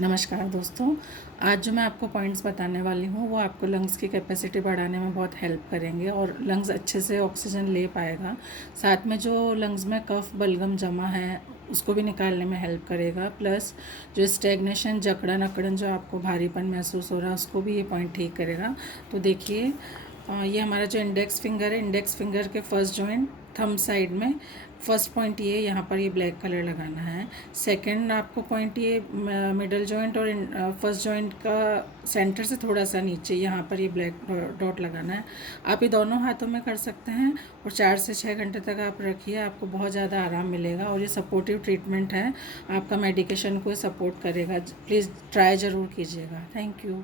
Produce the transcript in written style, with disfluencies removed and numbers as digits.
नमस्कार दोस्तों। आज जो मैं आपको पॉइंट्स बताने वाली हूँ वो आपको लंग्स की कैपेसिटी बढ़ाने में बहुत हेल्प करेंगे और लंग्स अच्छे से ऑक्सीजन ले पाएगा। साथ में जो लंग्स में कफ बलगम जमा है उसको भी निकालने में हेल्प करेगा। प्लस जो स्टेगनेशन जकड़न अकड़न जो आपको भारीपन महसूस हो रहा है उसको भी ये पॉइंट ठीक करेगा। तो देखिए, ये हमारा जो इंडेक्स फिंगर है, इंडेक्स फिंगर के फर्स्ट जॉइंट थंब साइड में फर्स्ट पॉइंट ये यहाँ पर ये ब्लैक कलर लगाना है। सेकंड आपको पॉइंट ये मिडल जॉइंट और फर्स्ट जॉइंट का सेंटर से थोड़ा सा नीचे यहाँ पर ये ब्लैक डॉट लगाना है। आप ये दोनों हाथों में कर सकते हैं और 4 से 6 घंटे तक आप रखिए, आपको बहुत ज़्यादा आराम मिलेगा। और ये सपोर्टिव ट्रीटमेंट है, आपका मेडिकेशन को सपोर्ट करेगा। प्लीज़ ट्राई ज़रूर कीजिएगा। Thank you.